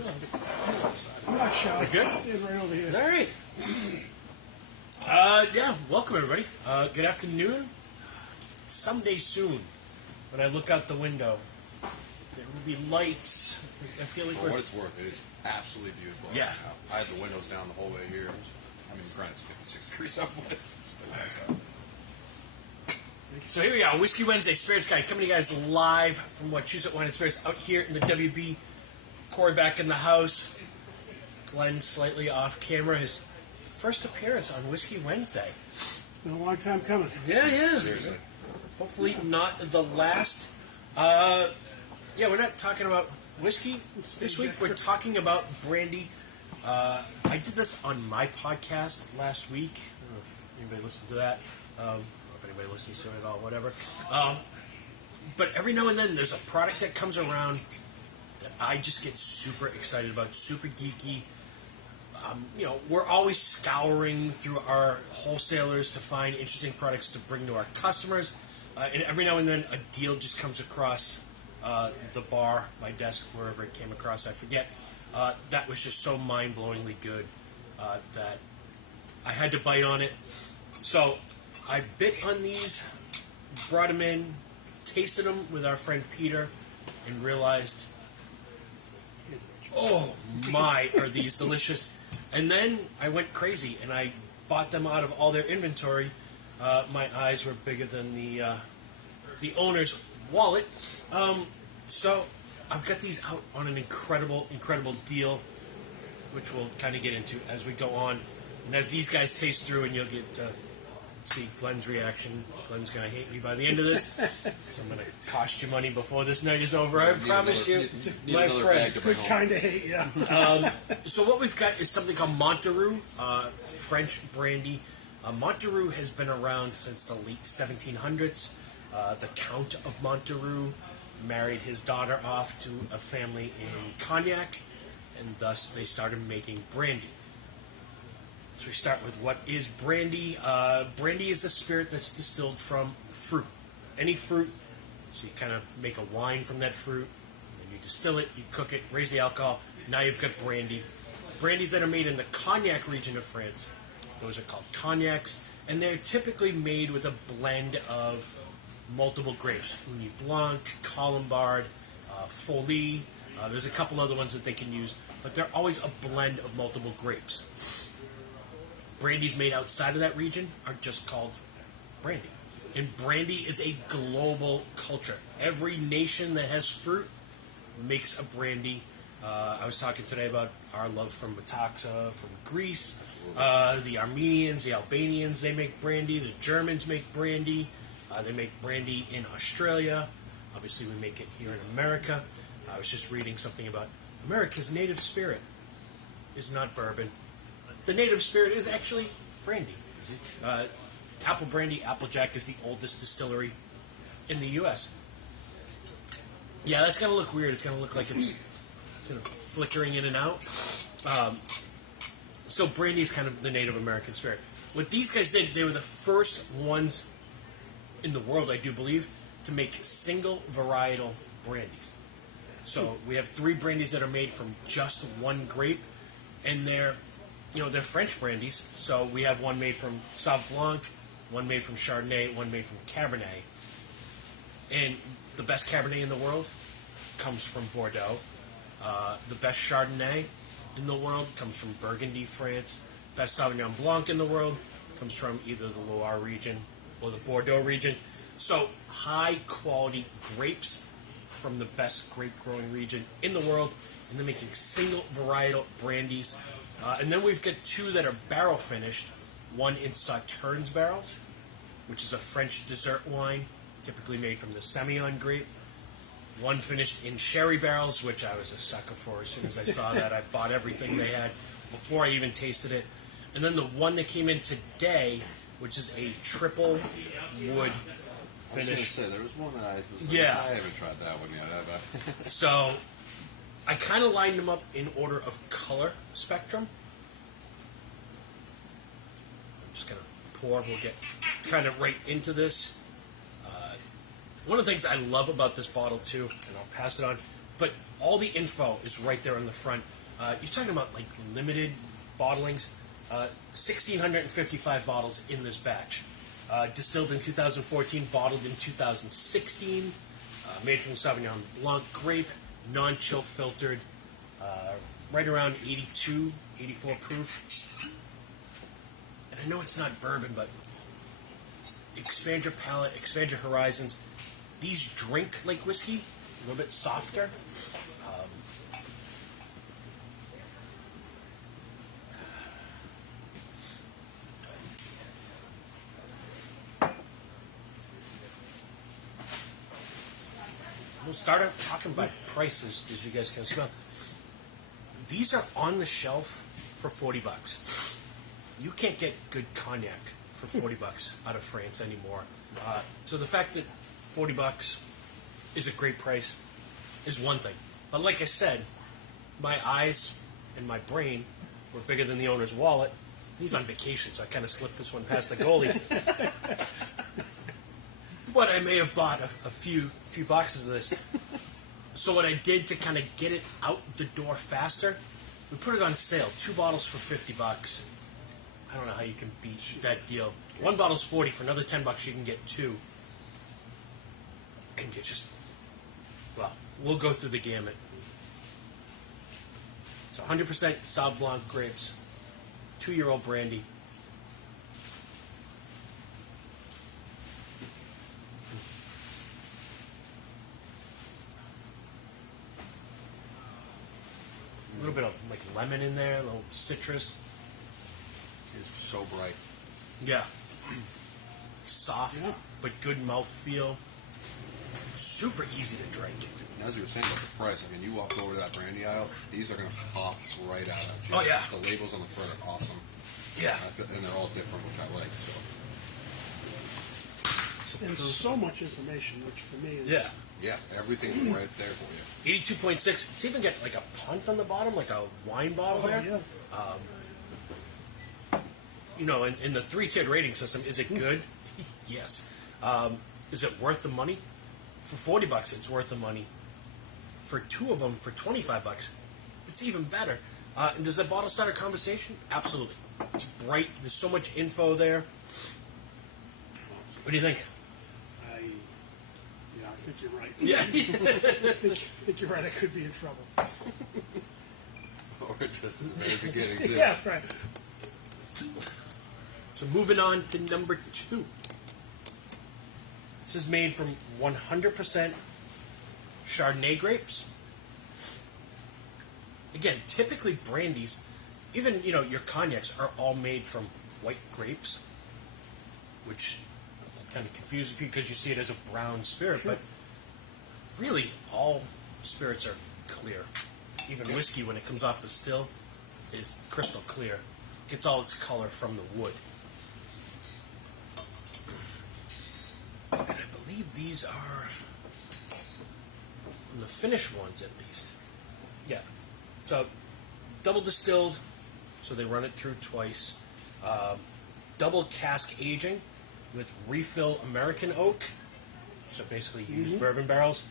job. I'm not shy. Good? Stand right over here. All right. Yeah, welcome everybody. Good afternoon. Someday soon, when I look out the window, there will be lights. I feel like For what it's worth, it is absolutely beautiful. Yeah. Right now. I had the windows down the whole way here. I mean, granted, it's 56 degrees up, but it's still nice out. So here we are, Whiskey Wednesday Spirits Guy, coming to you guys live from Wachusett Wine and Spirits out here in the WB. Corey back in the house. Glenn slightly off camera. His first appearance on Whiskey Wednesday. It's been a long time coming. Yeah. Seriously. Hopefully not the last. Yeah, we're not talking about whiskey this week. We're talking about brandy. I did this on my podcast last week. I don't know if anybody listened to that. If anybody listens to it at all, whatever. But every now and then there's a product that comes around that I just get super excited about, super geeky. We're always scouring through our wholesalers to find interesting products to bring to our customers. And every now and then a deal just comes across the bar, my desk, wherever it came across, I forget. That was just so mind-blowingly good that I had to bite on it. So I bit on these, brought them in, tasted them with our friend Peter, and realized, oh my, are these delicious. And then I went crazy, and I bought them out of all their inventory. My eyes were bigger than the owner's wallet. So I've got these out on an incredible deal, which we'll kind of get into as we go on. And as these guys taste through, and you'll get to see Glenn's reaction. Glenn's going to hate me by the end of this. So I'm going to cost you money before this night is over. I promise you, my friend. Good kind of hate, yeah. So what we've got is something called Monteru, French brandy. Monteru has been around since the late 1700s. The Count of Monteru married his daughter off to a family in Cognac, and thus they started making brandy. So we start with what is brandy. Brandy is a spirit that's distilled from fruit. Any fruit. So you kind of make a wine from that fruit, and you distill it, you cook it, raise the alcohol. Now you've got brandy. Brandies that are made in the Cognac region of France, those are called cognacs, and they're typically made with a blend of multiple grapes. Uni Blanc, Colombard, Folie. There's a couple other ones that they can use, but they're always a blend of multiple grapes. Brandies made outside of that region are just called brandy. And brandy is a global culture. Every nation that has fruit makes a brandy. I was talking today about our love from Metaxa, from Greece. The Armenians, the Albanians, they make brandy. The Germans make brandy. They make brandy in Australia. Obviously, we make it here in America. I was just reading something about America's native spirit is not bourbon. The native spirit is actually brandy. Apple Brandy, Applejack is the oldest distillery in the U.S. Yeah, that's going to look weird. It's going to look like it's kind of flickering in and out. So brandy is kind of the Native American spirit. What these guys did, they were the first ones in the world, I do believe, to make single varietal brandies. So we have 3 brandies that are made from just one grape, and they're French brandies. So we have one made from Sauv Blanc, one made from Chardonnay, one made from Cabernet. And the best Cabernet in the world comes from Bordeaux. The best Chardonnay in the world comes from Burgundy, France. Best Sauvignon Blanc in the world comes from either the Loire region or the Bordeaux region. So high quality grapes from the best grape growing region in the world, and they're making single varietal brandies. And then we've got 2 that are barrel finished. One in Sauternes barrels, which is a French dessert wine, typically made from the Semillon grape. One finished in sherry barrels, which I was a sucker for. As soon as I saw that, I bought everything they had before I even tasted it. And then the one that came in today, which is a triple wood finish. I was going to say, there was one that I was like, yeah. I haven't tried that one yet. So I kind of lined them up in order of color spectrum. I'm just going to pour. We'll get kind of right into this. One of the things I love about this bottle, too, and I'll pass it on, but all the info is right there on the front. You're talking about like limited bottlings. 1,655 bottles in this batch. Distilled in 2014, bottled in 2016. Made from Sauvignon Blanc grape, non-chill filtered. Right around 82, 84 proof. And I know it's not bourbon, but expand your palate, expand your horizons. These drink like whiskey, a little bit softer. We'll start out talking about prices, as you guys can smell. These are on the shelf for $40. You can't get good cognac for $40 out of France anymore. So the fact that $40 is a great price is one thing. But like I said, my eyes and my brain were bigger than the owner's wallet. He's on vacation, so I kind of slipped this one past the goalie. But I may have bought a few boxes of this. So what I did to kind of get it out the door faster, we put it on sale. 2 bottles for $50. I don't know how you can beat that deal. 1 bottle's $40. For another $10, you can get 2. And you just, well, we'll go through the gamut. So 100% Sauv Blanc grapes, 2-year-old brandy. A little bit of like lemon in there, a little citrus. It's so bright. Yeah. Soft, but good mouthfeel. Super easy to drink. As you were saying about the price, I mean, you walk over to that brandy aisle, these are going to pop right out at you. Oh, yeah. The labels on the front are awesome. Yeah. And they're all different, which I like. So. And so much information, which for me is... Yeah, everything's right there for you. 82.6. It's even got like a punt on the bottom, like a wine bottle there. Yeah. You know, in the 3-tiered rating system, is it good? Yes. Is it worth the money? For $40, it's worth the money. For 2 of them, for $25, it's even better. And does that bottle start a conversation? Absolutely. It's bright. There's so much info there. What do you think? I think you're right. Yeah. I think you're right. I could be in trouble. Or just at the very beginning, too. Yeah, right. So moving on to number 2. This is made from 100% Chardonnay grapes. Again, typically brandies, even your cognacs are all made from white grapes, which kind of confuses people because you see it as a brown spirit, but really all spirits are clear. Even whiskey, when it comes off the still, is crystal clear. Gets all its color from the wood. And I believe these are the finished ones, at least. Yeah. So, double distilled, so they run it through twice. Double cask aging with refill American oak, so basically use bourbon barrels,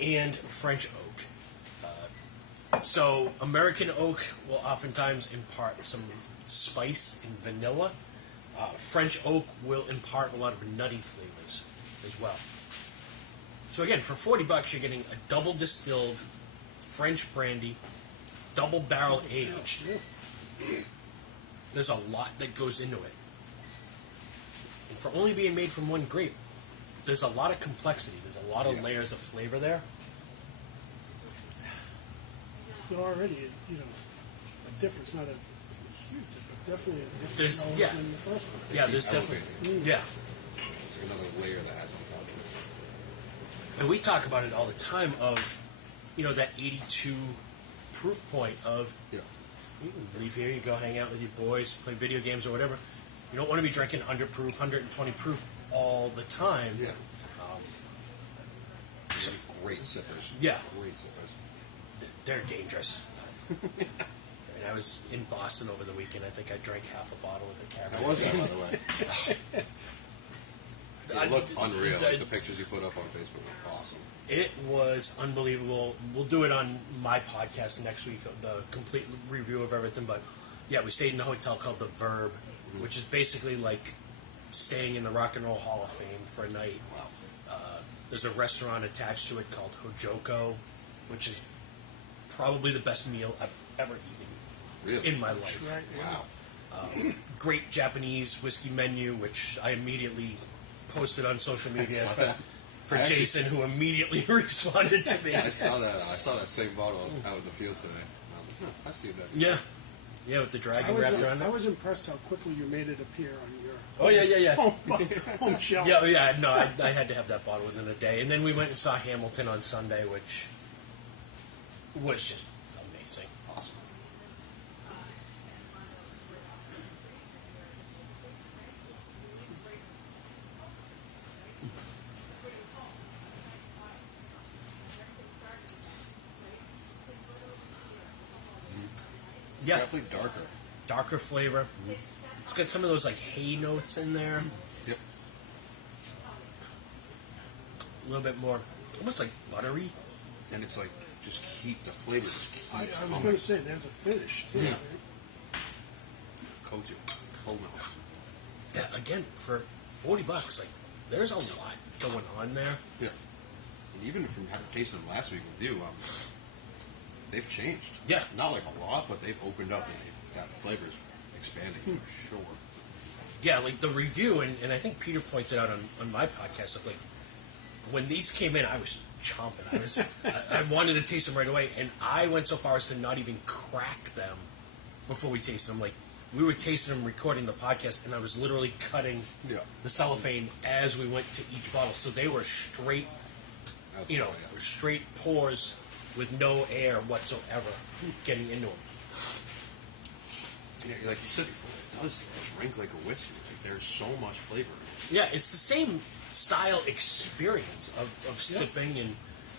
and French oak. So American oak will oftentimes impart some spice and vanilla. French oak will impart a lot of nutty flavors as well. So again, for $40, you're getting a double distilled French brandy, double barrel aged. There's a lot that goes into it. And for only being made from one grape, there's a lot of complexity. There's a lot of layers of flavor there. But already, a difference, not a huge, but definitely a difference than the first one. Yeah, there's definitely, yeah. It's another layer that adds on top of it. And we talk about it all the time of, that 82 proof point of, you can leave here, you go hang out with your boys, play video games or whatever. You don't want to be drinking 100 proof, 120 proof all the time. Yeah. Great sippers. Yeah. Great sippers. They're dangerous. I was in Boston over the weekend. I think I drank half a bottle of the Cabernet. How was that, by the way? It looked unreal. The pictures you put up on Facebook were awesome. It was unbelievable. We'll do it on my podcast next week, the complete review of everything. But yeah, we stayed in a hotel called the Verb, which is basically like staying in the Rock and Roll Hall of Fame for a night. Wow. There's a restaurant attached to it called Hojoko, which is probably the best meal I've ever eaten in my life. Right, yeah. Wow. Great Japanese whiskey menu, which I immediately posted on social media for Jason, who immediately responded to me. I saw that. I saw that same bottle out in the field today. And I was like, I've seen that. Yeah. Yeah, with the dragon wrapped around it. I was impressed how quickly you made it appear on your home shelf. Yeah, no, I had to have that bottle within a day. And then we went and saw Hamilton on Sunday, which was just amazing. Awesome. Yeah. Definitely darker. Darker flavor. It's got some of those like hay notes in there. Yep. A little bit more, almost like buttery. And it's like, just keep the flavor just keeps I was coming. going to say, there's a finish, too. Yeah. Right? Coats it. Cold milk. Yeah, again, for $40, like, there's a lot going on there. Yeah. And even from having tasted them last week with you, they've changed. Yeah. Not like a lot, but they've opened up and that flavor is expanding for sure. Yeah, like the review, and I think Peter points it out on my podcast, of like, when these came in, I was chomping. I wanted to taste them right away, and I went so far as to not even crack them before we tasted them. Like, we were tasting them, recording the podcast, and I was literally cutting the cellophane as we went to each bottle. So they were straight, straight pours with no air whatsoever getting into them. Yeah, like you said before, it does drink like a whiskey. Like, there's so much flavor in it. Yeah, it's the same style experience of sipping and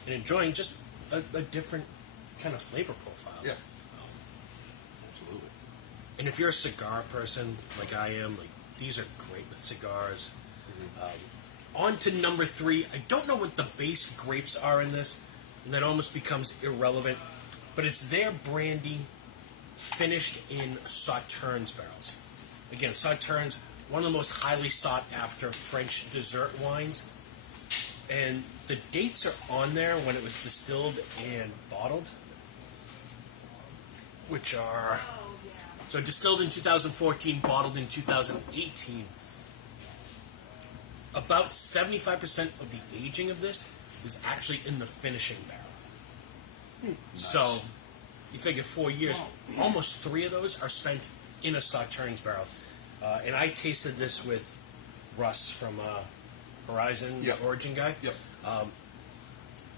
enjoying, just a different kind of flavor profile. Yeah. Absolutely. And if you're a cigar person like I am, like, these are great with cigars. On to number 3. I don't know what the base grapes are in this, and that almost becomes irrelevant, but it's their brandy finished in Sauternes barrels. Again, Sauternes, one of the most highly sought after French dessert wines, and the dates are on there when it was distilled and bottled, which are, so distilled in 2014, bottled in 2018. About 75% of the aging of this is actually in the finishing barrel. Nice. So you figure 4 years, almost 3 of those are spent in a Sauternes barrel. And I tasted this with Russ from Horizon, Origin guy,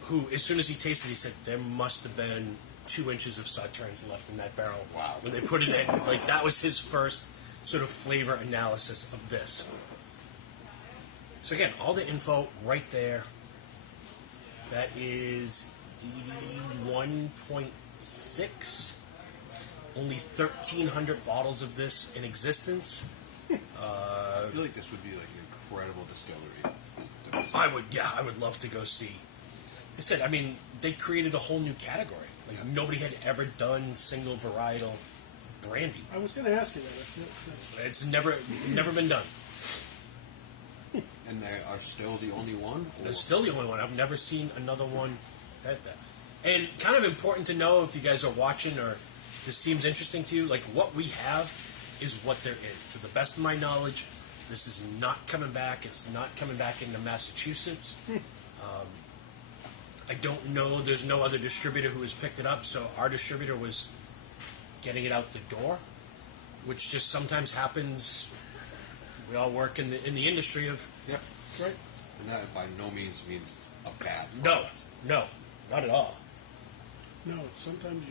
who, as soon as he tasted, he said there must have been 2 inches of Sauternes left in that barrel. Wow. When they put it in, like, that was his first sort of flavor analysis of this. So again, all the info right there. That is 81.6. Only 1,300 bottles of this in existence. I feel like this would be like an incredible distillery. I would love to go see. I said, I mean, they created a whole new category. Like, nobody had ever done single varietal brandy. I was going to ask you that. It's never been done. And they are still the only one? They're still the only one. I've never seen another one at that. And kind of important to know, if you guys are watching or this seems interesting to you, like, what we have is what there is. To the best of my knowledge, this is not coming back. It's not coming back into Massachusetts. I don't know. There's no other distributor who has picked it up, so our distributor was getting it out the door, which just sometimes happens. We all work in the industry of... Yep. Right. And that by no means means a bad No, not at all. No, sometimes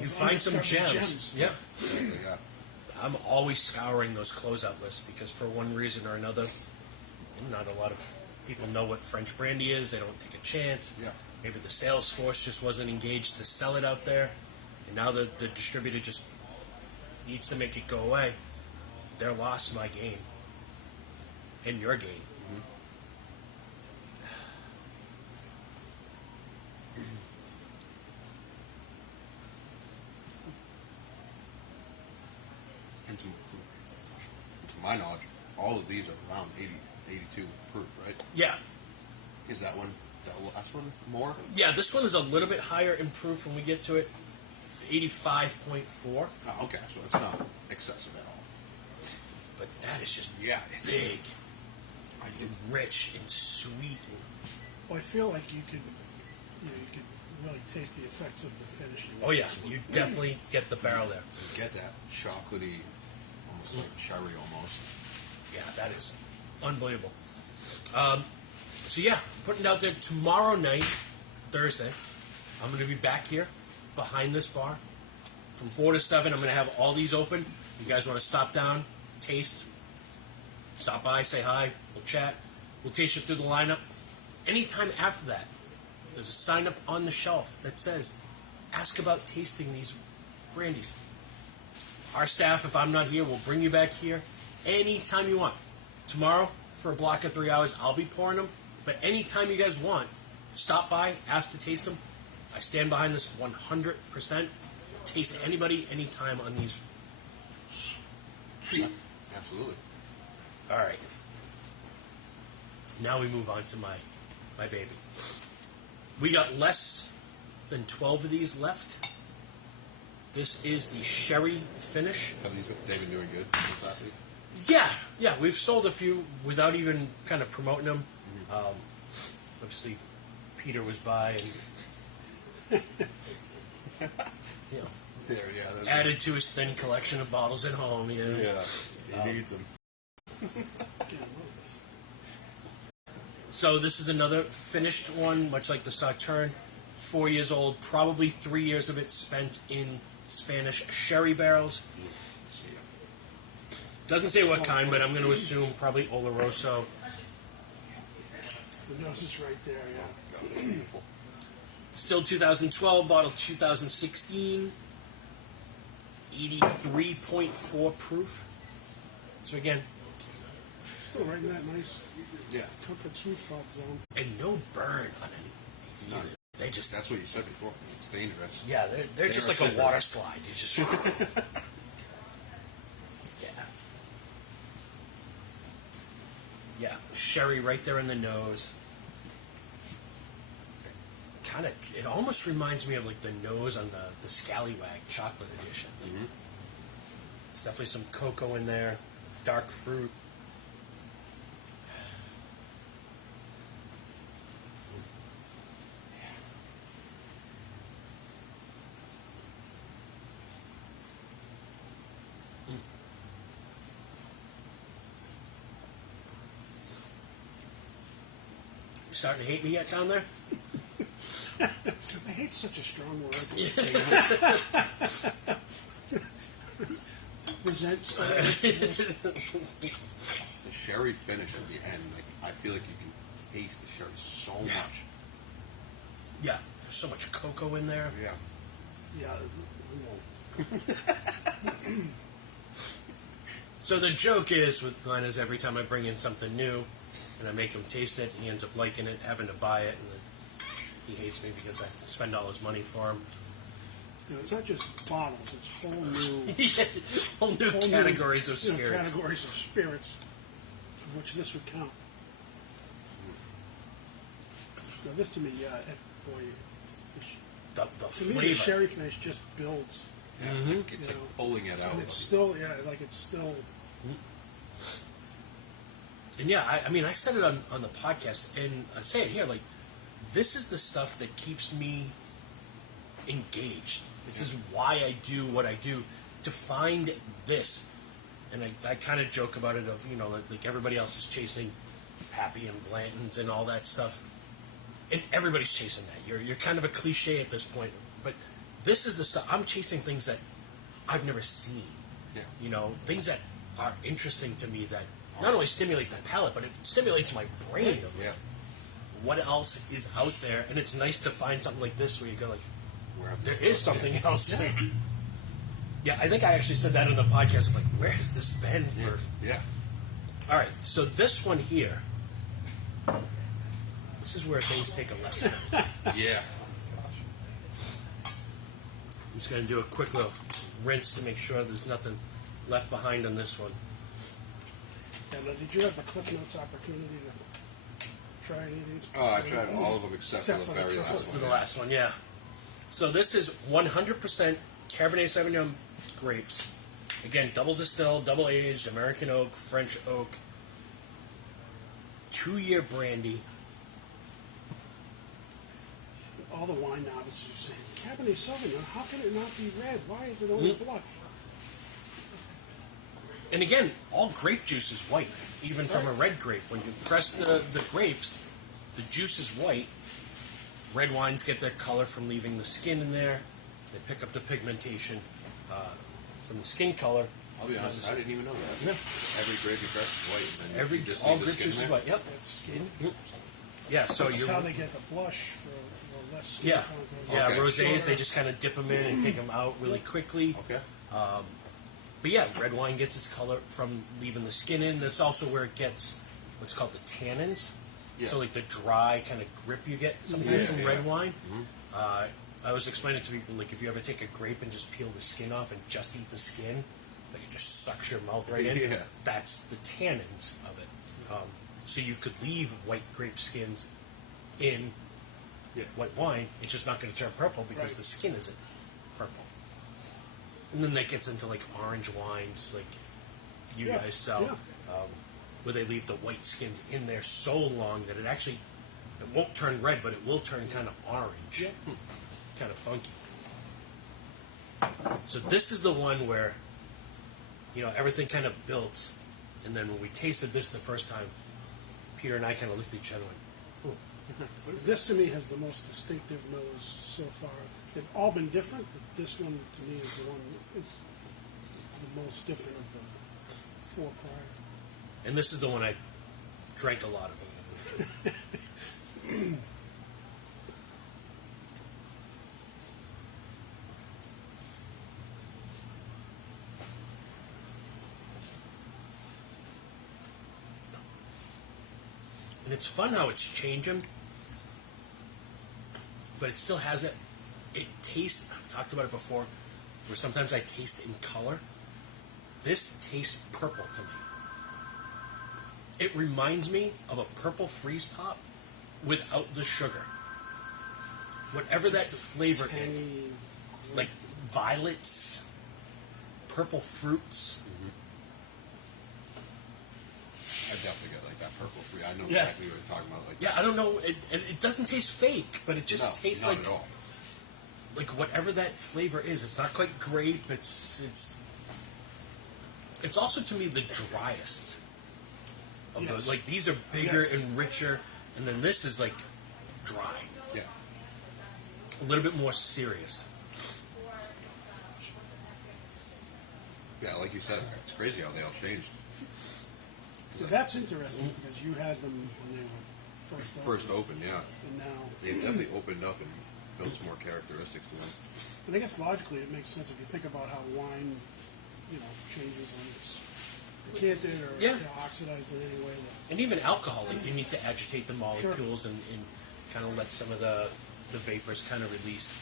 you find some gems. Yeah. Yeah. I'm always scouring those closeout lists because for one reason or another, not a lot of people know what French brandy is. They don't take a chance. Yeah. Maybe the sales force just wasn't engaged to sell it out there. And now the distributor just needs to make it go away. Their loss, my gain. And your gain. to my knowledge, all of these are around 82 proof, right? Yeah. Is that one, that last one, more? Yeah, this one is a little bit higher in proof when we get to it. 85.4. Oh, okay, so it's not excessive at all. But that is just it's big. And rich and sweet. Well, I feel like you could really taste the effects of the finish. Oh yeah, you definitely get the barrel there. You get that chocolatey, almost like cherry almost. Yeah, that is unbelievable. So yeah, putting it out there tomorrow night, Thursday. I'm going to be back here behind this bar from 4 to 7. I'm going to have all these open. You guys want to stop down, taste, stop by, say hi, we'll chat. We'll taste you through the lineup. Anytime after that, there's a sign up on the shelf that says, ask about tasting these brandies. Our staff, if I'm not here, will bring you back here anytime you want. Tomorrow, for a block of 3 hours, I'll be pouring them. But anytime you guys want, stop by, ask to taste them. I stand behind this 100%. Taste anybody, anytime on these. Absolutely. All right. Now we move on to my baby. We got less than 12 of these left. This is the sherry finish. Have they've been doing good this last week? Yeah, we've sold a few without even kind of promoting them. Obviously, Peter was by and added to his thin collection of bottles at home. He needs them. So this is another finished one, much like the Sauterne. 4 years old, probably 3 years of it spent in Spanish sherry barrels. Doesn't say what kind, but I'm going to assume probably Oloroso. The nose is right there, yeah. Beautiful. Still 2012, bottle 2016. 83.4 proof. So again, still right in that nice comfort sweet spot zone. And no burn on any. None. They just. That's what you said before. It's dangerous. Yeah, they're just like a water slide. You just. Yeah, sherry right there in the nose. Kind of, it almost reminds me of like the nose on the Scallywag chocolate edition. Mm-hmm. There's definitely some cocoa in there, dark fruit. You starting to hate me yet down there? I hate such a strong word. Resents. The sherry finish at the end, like I feel like you can taste the sherry so much. Yeah, there's so much cocoa in there. Yeah. So the joke is with Glenn is every time I bring in something new and I make him taste it, he ends up liking it, having to buy it, and then he hates me because I spend all his money for him. It's not just bottles; it's whole new categories of spirits. Categories of spirits, of which this would count. Now, this to me, boy, The to flavor. me, the sherry finish just builds. Yeah, it's like pulling it out. And it's still, it's still. And yeah, I mean, I said it on the podcast, and I say it here, like, this is the stuff that keeps me engaged. This is why I do what I do, to find this. And I kind of joke about it of, like everybody else is chasing Pappy and Blanton's and all that stuff. And everybody's chasing that. You're kind of a cliche at this point. But this is the stuff. I'm chasing things that I've never seen. Yeah. Things that are interesting to me that not only stimulate the palate, but it stimulates my brain of what else is out there. And it's nice to find something like this where you go like, there is something else. Yeah, I think I actually said that on the podcast. I'm like, where has this been for? Yeah. All right, so this one here, this is where things take a left turn. Yeah. I'm just going to do a quick little rinse to make sure there's nothing left behind on this one. And did you have the Cliff Notes opportunity to try any of these? Oh, I tried all of them except for the very last For one. the last one, yeah. So this is 100% Cabernet Sauvignon grapes. Again, double distilled, double aged, American oak, French oak, 2-year brandy. All the wine novices are saying, Cabernet Sauvignon, how can it not be red? Why is it only blush? And again, all grape juice is white, even from a red grape. When you press the grapes, the juice is white. Red wines get their color from leaving the skin in there. They pick up the pigmentation from the skin color. I'll be honest, I didn't even know that. Yeah. Every grape you press is white, and then you just all leave the grape skin juice is there. white. Yep. That's skin. Yeah. So That's you're how they get the blush for less skin yeah content. yeah Okay. rosés. They just kind of dip them in and take them out really quickly. Okay. But yeah, red wine gets its color from leaving the skin in. That's also where it gets what's called the tannins. Yeah. So like the dry kind of grip you get sometimes from red wine. Mm-hmm. I always explain it to people, like if you ever take a grape and just peel the skin off and just eat the skin, like it just sucks your mouth right in. Yeah. That's the tannins of it. So you could leave white grape skins in white wine. It's just not going to turn purple because the skin isn't purple. And then that gets into like orange wines, like you guys sell, where they leave the white skins in there so long that it won't turn red, but it will turn kind of orange, kind of funky. So this is the one where, everything kind of built, and then when we tasted this the first time, Peter and I kind of looked at each other like, This to me has the most distinctive nose so far. They've all been different, but this one to me is the one is the most different of the 4 prior. and this is the one I drank a lot of. And it's fun how it's changing, but it still has it. It tastes, I've talked about it before, where sometimes I taste in color. This tastes purple to me. It reminds me of a purple freeze pop without the sugar. Whatever that flavor is. Like violets, purple fruits. I definitely get like that purple fruit. I know Yeah. exactly what you're talking about. Like Yeah, I don't know. It doesn't taste fake, but it just tastes not like at all. like whatever that flavor is. It's not quite grape. It's also to me the driest. Of those. Like these are bigger and richer, and then this is like dry. Yeah. A little bit more serious. Yeah, like you said, it's crazy how they all changed. So that's interesting because you had them when they were First open, yeah. and now They've definitely opened up and built some more characteristics to them. and I guess logically it makes sense if you think about how wine, changes when it's decanted or oxidized in any way. And even alcohol, like you need to agitate the molecules and kind of let some of the vapors kind of release.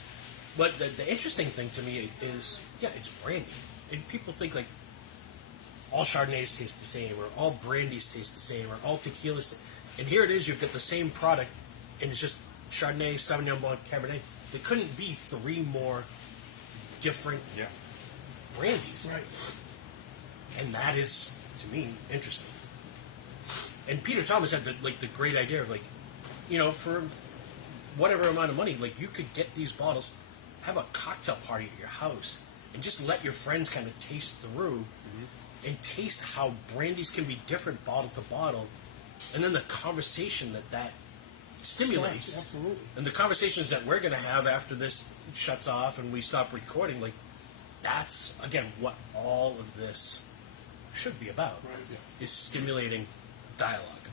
But the interesting thing to me is, it's brandy. And people think like all Chardonnays taste the same, or all brandies taste the same, or all tequilas. And here it is, you've got the same product, and it's just Chardonnay, Sauvignon Blanc, Cabernet. There couldn't be 3 more different brandies. Right. And that is, to me, interesting. And Peter Thomas had the great idea of for whatever amount of money, you could get these bottles, have a cocktail party at your house, and just let your friends kind of taste through and taste how brandies can be different bottle to bottle, and then the conversation that stimulates. Absolutely. And the conversations that we're going to have after this shuts off and we stop recording, that's, again, what all of this should be about, is stimulating dialogue.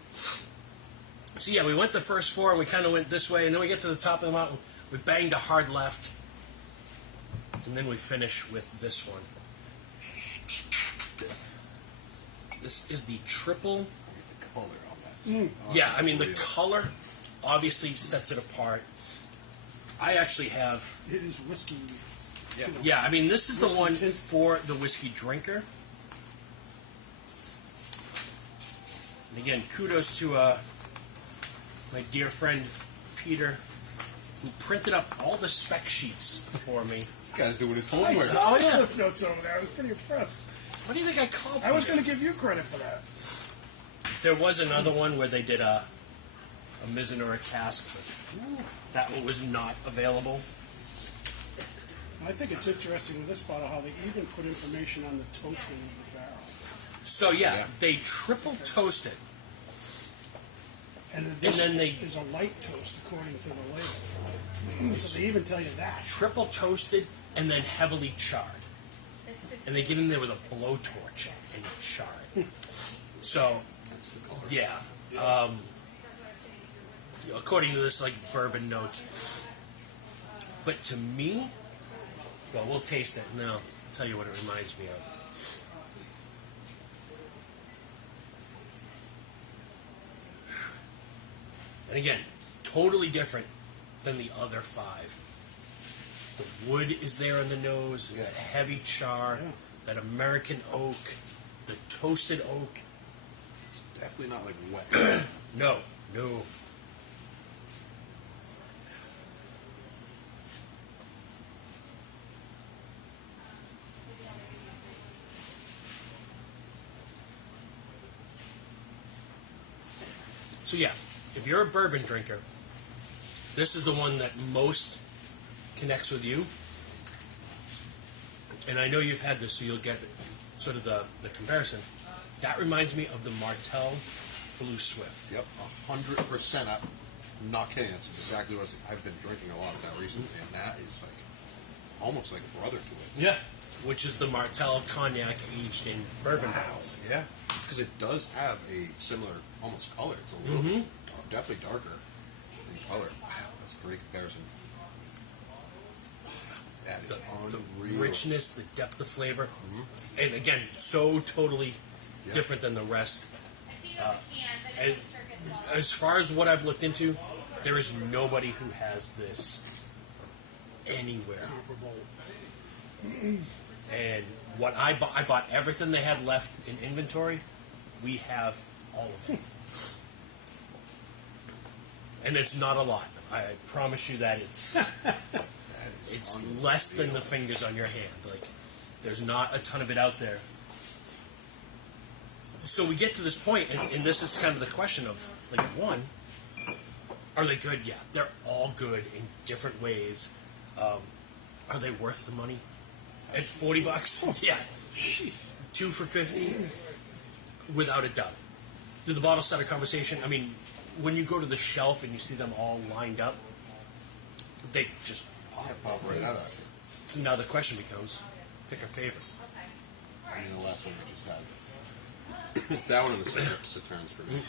So we went the first 4 and we kind of went this way, and then we get to the top of the mountain, we banged a hard left, and then we finish with this one. This is the triple. The color on that. The color obviously sets it apart. I actually have. It is whiskey. Yeah. This is the one tint. for the whiskey drinker. And again, kudos to my dear friend Peter, who printed up all the spec sheets for me. This guy's doing his I homework. saw the cliff notes over there. I was pretty impressed. What do you think I called I was Peter? going to give you credit for that. There was another one where they did a mizzen or a cask, but that one was not available. I think it's interesting with this bottle how they even put information on the toasting of the barrel. So Yeah. they triple toast it. And this then they- is a light toast according to the label. So they even tell you that. Triple toasted and then heavily charred. And they get in there with a blowtorch and you char it. So, That's the color. yeah. According to this, like, bourbon notes. But to me, well, we'll taste it and then I'll tell you what it reminds me of. And again, totally different than the other five. The wood is there in the nose, Yeah. that heavy char, Yeah. that American oak, the toasted oak. It's definitely not like wet. No, no. So yeah, if you're a bourbon drinker, this is the one that most connects with you. And I know you've had this, so you'll get sort of the comparison. That reminds me of the Martell Blue Swift. Yep, 100%. I'm not kidding. That's exactly what I've been drinking a lot of that recently, and that is like almost like a brother to it. Yeah. Which is the Martell cognac aged in bourbon barrels. Yeah, because it does have a similar almost color. It's a little definitely darker in color. Wow, that's a great comparison. That is The unreal. richness, the depth of flavor. And again, so totally different than the rest. And as far as what I've looked into, there is nobody who has this anywhere. Comparable. And what I bought everything they had left in inventory. We have all of it. And it's not a lot. I promise you that it's less than the fingers on your hand. Like, there's not a ton of it out there. So we get to this point, and this is kind of the question of, like, one, are they good? Yeah, they're all good in different ways. Are they worth the money? At $40? Yeah. Jeez. 2 for $50? Without a doubt. Did the bottle start a conversation? I mean, when you go to the shelf and you see them all lined up, they just pop. Pop right out of it. So now the question becomes, pick a favorite. I mean, the last one we just had. It's that one and the Sauternes for me.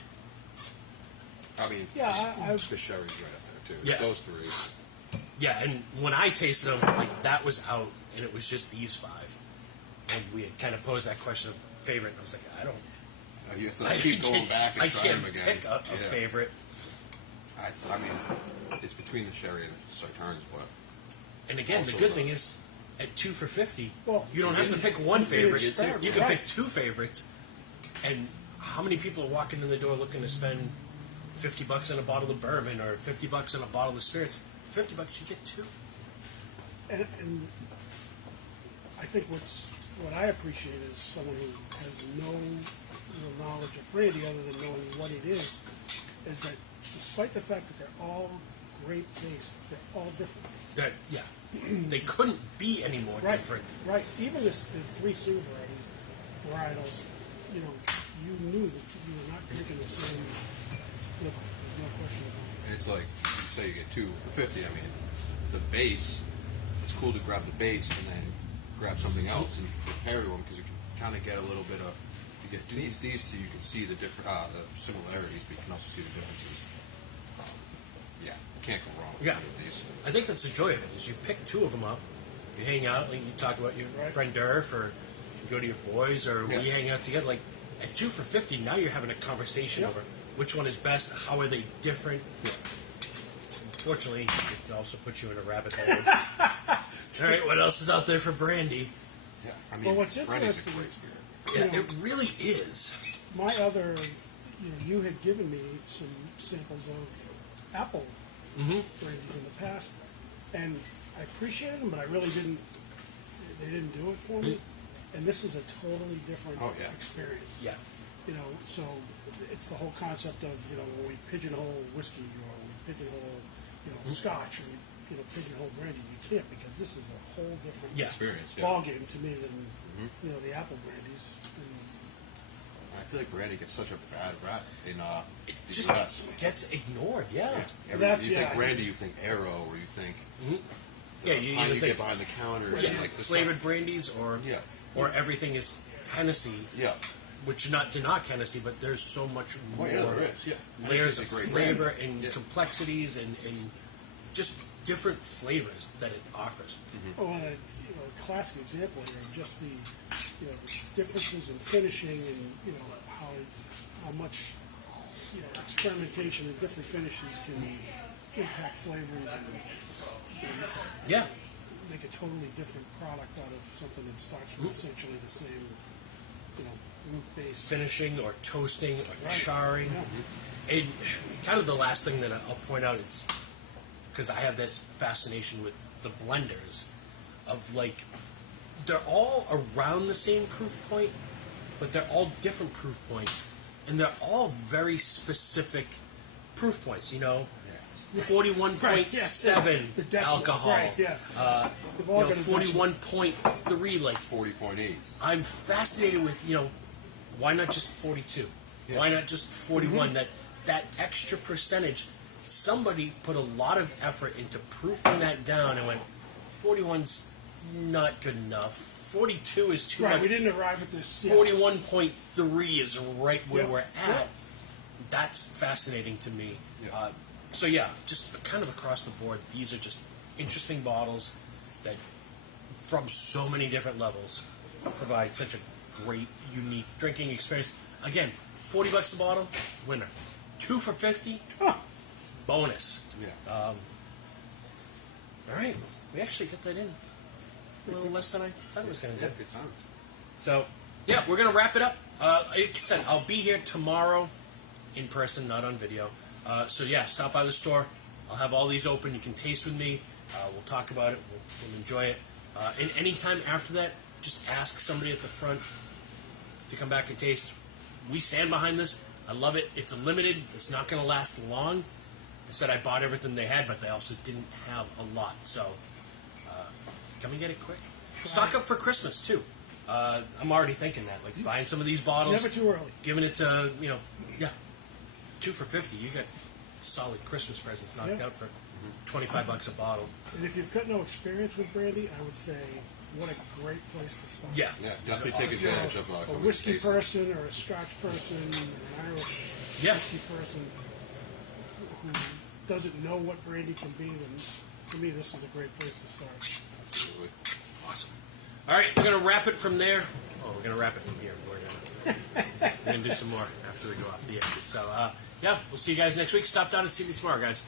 I mean, Yeah, the Sherry's right up there, too. It's Yeah. those three. Yeah, and when I tasted them, like, that was out, and it was just these five. And we had kind of posed that question of favorite, and I was like, I don't... You have to keep going back and try them again. I can't pick a favorite. I mean, it's between the Sherry and the Sauternes, but And again, Also the good the- thing is, at 2 for $50, Well, you don't have to pick one favorite. experiment, You can right. pick 2 favorites. And how many people are walking in the door looking to spend $50 on a bottle of bourbon or $50 on a bottle of spirits? $50, you get 2. And I think what I appreciate is someone who has no real knowledge of brandy other than knowing what it is that despite the fact that they're all great taste, they're all different. That they couldn't be any more Right, different. right. Even the 3 silver varietals, you know, you knew that you were not drinking the same liquor. There's no question about it. and it's like, you say you get 2 for 50. I mean, the base, it's cool to grab the base and then grab something else and compare to them because you can kind of get a little bit of, you get these two, you can see the different, the similarities, but you can also see the differences. Yeah, can't go wrong Yeah. with these. I think that's the joy of it, is you pick 2 of them up, you hang out, like you talk about your Right. friend Durf, or you go to your boys, or Yeah. we hang out together. Like, at 2 for $50, now you're having a conversation Yep. over which one is best, how are they different. Unfortunately, it also puts you in a rabbit hole. All right, what else is out there for Brandy? Yeah, I mean, Well, what's Brandy's a interesting- great spirit. Yeah, Yeah. it really is. My other you had given me some samples of apple brandies in the past, and I appreciated them, but I really didn't. They didn't do it for me, and this is a totally different experience. Yeah. So it's the whole concept of when we pigeonhole whiskey or we pigeonhole scotch or we pigeonhole brandy. You can't, because this is a whole different experience ball game to me than the apple brandies. I feel like brandy gets such a bad rap in the just U.S. gets ignored. Yeah. You think brandy, you think Arrow, or you think you get behind the counter, and like flavored brandies, or everything is Hennessy. Yeah. Which not to knock Hennessy, but there's so much more layers of flavor and complexities and just different flavors that it offers. Oh, and a classic example here of just the differences in finishing and how much experimentation and different finishes can impact flavors and make a totally different product out of something that starts from essentially the same root base. Finishing or toasting or charring. And kind of the last thing that I'll point out is, because I have this fascination with the blenders of they're all around the same proof point, but they're all different proof points, and they're all very specific proof points. 41.7 alcohol. Right, 41.3, 40.8. I'm fascinated with why not just 42? Why not just 41? That extra percentage. Somebody put a lot of effort into proofing that down and went, 41's not good enough. 42 is too much. We didn't arrive at this. 41.3 is right where we're at. That's fascinating to me. So just kind of across the board, these are just interesting bottles that, from so many different levels, provide such a great, unique drinking experience. Again, $40 a bottle, winner. 2 for $50, bonus. All right, we actually got that in a little less than I thought it was going to do. Good time. So, we're going to wrap it up. Like I said, I'll be here tomorrow in person, not on video. Stop by the store. I'll have all these open. You can taste with me. We'll talk about it. We'll enjoy it. And anytime after that, just ask somebody at the front to come back and taste. We stand behind this. I love it. It's limited. It's not going to last long. I said I bought everything they had, but they also didn't have a lot. So come and get it quick. Stock up for Christmas, too. I'm already thinking that. Buying some of these bottles. It's never too early. Giving it to, 2 for $50. You got solid Christmas presents knocked out for $25 a bottle. And if you've got no experience with brandy, I would say, what a great place to start. Yeah, definitely take advantage of a whiskey person or a scotch person, an Irish whiskey person who doesn't know what brandy can be, then to me this is a great place to start. Absolutely. Awesome. All right, we're going to wrap it from there. Oh, we're going to wrap it from here. We're going to do some more after we go off the exit. So, we'll see you guys next week. Stop down and see me tomorrow, guys.